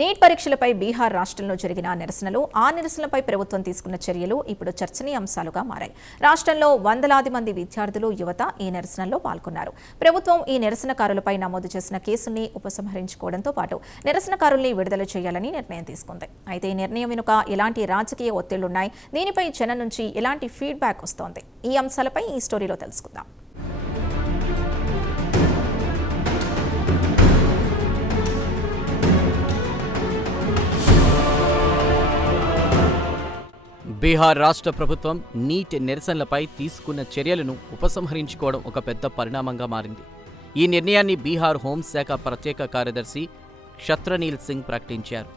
Neat పరీక్షలపై Bihar రాష్ట్రంలో జరిగిన నిరసనలు, ఆ నిరసనలపై ప్రభుత్వం తీసుకున్న చర్యలు ఇప్పుడు చర్చనీయాంశాలుగా మారాయి. రాష్ట్రంలో వందలాది మంది విద్యార్థులు, యువత ఈ నిరసనల్లో పాల్గొన్నారు. ప్రభుత్వం ఈ నిరసనకారులపై నమోదు చేసిన కేసుల్ని ఉపసంహరించుకోవడంతో పాటు నిరసనకారుల్ని విడుదల చేయాలని నిర్ణయం తీసుకుంది. అయితే ఈ నిర్ణయం వెనుక ఎలాంటి రాజకీయ ఒత్తిళ్లున్నాయి, దీనిపై జనం నుంచి ఎలాంటి ఫీడ్బ్యాక్ వస్తోంది, ఈ అంశాలపై ఈ స్టోరీలో తెలుసుకుందాం. బీహార్ రాష్ట్ర ప్రభుత్వం నీట్ నిరసనలపై తీసుకున్న చర్యలను ఉపసంహరించుకోవడం ఒక పెద్ద పరిణామంగా మారింది. ఈ నిర్ణయాన్ని బీహార్ హోంశాఖ ప్రత్యేక కార్యదర్శి క్షత్రనీల్ సింగ్ ప్రకటించారు.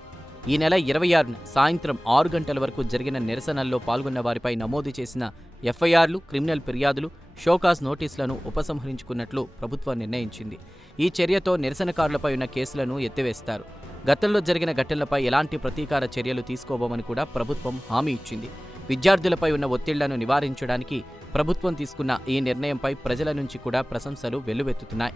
ఈ నెల 26న సాయంత్రం 6 గంటల వరకు జరిగిన నిరసనల్లో పాల్గొన్న వారిపై నమోదు చేసిన ఎఫ్ఐఆర్లు, క్రిమినల్ ఫిర్యాదులు, షోకాజ్ నోటీసులను ఉపసంహరించుకున్నట్లు ప్రభుత్వం నిర్ణయించింది. ఈ చర్యతో నిరసనకారులపై ఉన్న కేసులను ఎత్తివేస్తారు. గతంలో జరిగిన ఘటనలపై ఎలాంటి ప్రతీకార చర్యలు తీసుకోబోమని కూడా ప్రభుత్వం హామీ ఇచ్చింది. విద్యార్థులపై ఉన్న ఒత్తిళ్లను నివారించడానికి ప్రభుత్వం తీసుకున్న ఈ నిర్ణయంపై ప్రజల నుంచి కూడా ప్రశంసలు వెల్లువెత్తుతున్నాయి.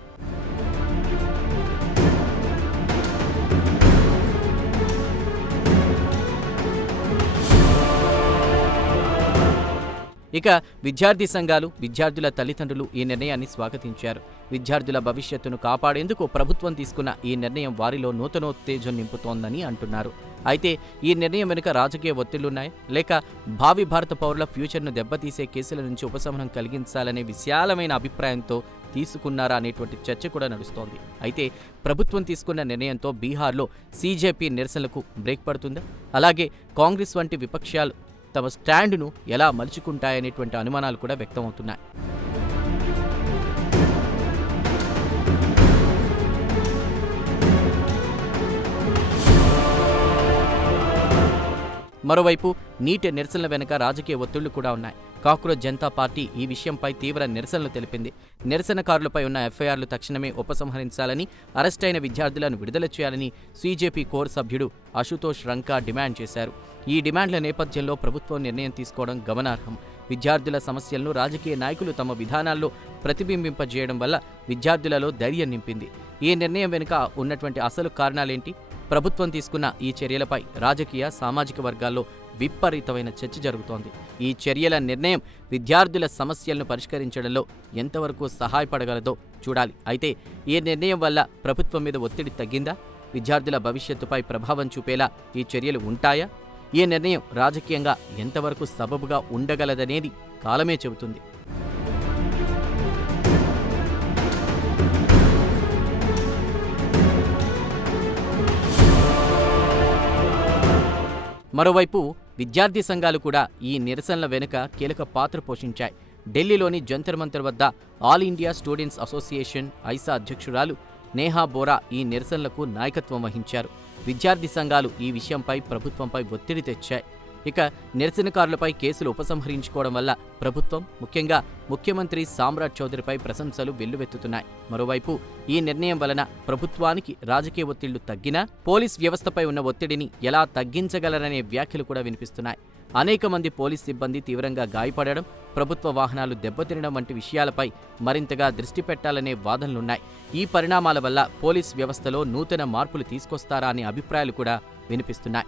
ఇక విద్యార్థి సంఘాలు, విద్యార్థుల తల్లిదండ్రులు ఈ నిర్ణయాన్ని స్వాగతించారు. విద్యార్థుల భవిష్యత్తును కాపాడేందుకు ప్రభుత్వం తీసుకున్న ఈ నిర్ణయం వారిలో నూతనోత్తేజం నింపుతోందని అంటున్నారు. అయితే ఈ నిర్ణయం వెనుక రాజకీయ ఒత్తిళ్లున్నాయి, లేక భావి భారత పౌరుల ఫ్యూచర్ను దెబ్బతీసే కేసుల నుంచి ఉపశమనం కలిగించాలనే విశాలమైన అభిప్రాయంతో తీసుకున్నారా అనేటువంటి చర్చ కూడా నడుస్తోంది. అయితే ప్రభుత్వం తీసుకున్న నిర్ణయంతో బీహార్లో సీజేపీ నిరసనలకు బ్రేక్ పడుతుందా, అలాగే కాంగ్రెస్ వంటి విపక్షాలు తమ స్టాండును ఎలా మలుచుకుంటాయనేటువంటి అనుమానాలు కూడా వ్యక్తమవుతున్నాయి. మరోవైపు నీట్ నిరసనల వెనుక రాజకీయ ఒత్తిళ్లు కూడా ఉన్నాయి. కాక్రోచ్ జనతా పార్టీ ఈ విషయంపై తీవ్ర నిరసనలు తెలిపింది. నిరసనకారులపై ఉన్న ఎఫ్ఐఆర్లు తక్షణమే ఉపసంహరించాలని, అరెస్టైన విద్యార్థులను విడుదల చేయాలని సీజేపీ కోర్ సభ్యుడు అశుతోష్ రంకా డిమాండ్ చేశారు. ఈ డిమాండ్ల నేపథ్యంలో ప్రభుత్వం నిర్ణయం తీసుకోవడం గమనార్హం. విద్యార్థుల సమస్యలను రాజకీయ నాయకులు తమ విధానాల్లో ప్రతిబింబింపజేయడం వల్ల విద్యార్థులలో ధైర్యం నింపింది. ఈ నిర్ణయం వెనుక ఉన్నటువంటి అసలు కారణాలేంటి? ప్రభుత్వం తీసుకున్న ఈ చర్యలపై రాజకీయ, సామాజిక వర్గాల్లో విపరీతమైన చర్చ జరుగుతోంది. ఈ చర్యల నిర్ణయం విద్యార్థుల సమస్యలను పరిష్కరించడంలో ఎంతవరకు సహాయపడగలదో చూడాలి. అయితే ఈ నిర్ణయం వల్ల ప్రభుత్వం మీద ఒత్తిడి తగ్గిందా? విద్యార్థుల భవిష్యత్తుపై ప్రభావం చూపేలా ఈ చర్యలు ఉంటాయా? ఈ నిర్ణయం రాజకీయంగా ఎంతవరకు సబబుగా ఉండగలదనేది కాలమే చెబుతుంది. మరోవైపు విద్యార్థి సంఘాలు కూడా ఈ నిరసనల వెనుక కీలక పాత్ర పోషించాయి. ఢిల్లీలోని జంతర్ మంతర్ వద్ద ఆల్ ఇండియా స్టూడెంట్స్ అసోసియేషన్ ఐసా అధ్యక్షురాలు నేహా బోరా ఈ నిరసనలకు నాయకత్వం వహించారు. విద్యార్థి సంఘాలు ఈ విషయంపై ప్రభుత్వంపై ఒత్తిడి తెచ్చాయి. ఇక నిరసనకారులపై కేసులు ఉపసంహరించుకోవడం వల్ల ప్రభుత్వం, ముఖ్యంగా ముఖ్యమంత్రి సామ్రాట్ చౌదరిపై ప్రశంసలు వెల్లువెత్తుతున్నాయి. మరోవైపు ఈ నిర్ణయం వలన ప్రభుత్వానికి రాజకీయ ఒత్తిళ్లు తగ్గినా పోలీస్ వ్యవస్థపై ఉన్న ఒత్తిడిని ఎలా తగ్గించగలరనే వ్యాఖ్యలు కూడా వినిపిస్తున్నాయి. అనేక మంది పోలీస్ సిబ్బంది తీవ్రంగా గాయపడడం, ప్రభుత్వ వాహనాలు దెబ్బతినడం వంటి విషయాలపై మరింతగా దృష్టి పెట్టాలనే వాదనలున్నాయి. ఈ పరిణామాల వల్ల పోలీస్ వ్యవస్థలో నూతన మార్పులు తీసుకొస్తారా అనే అభిప్రాయాలు కూడా వినిపిస్తున్నాయి.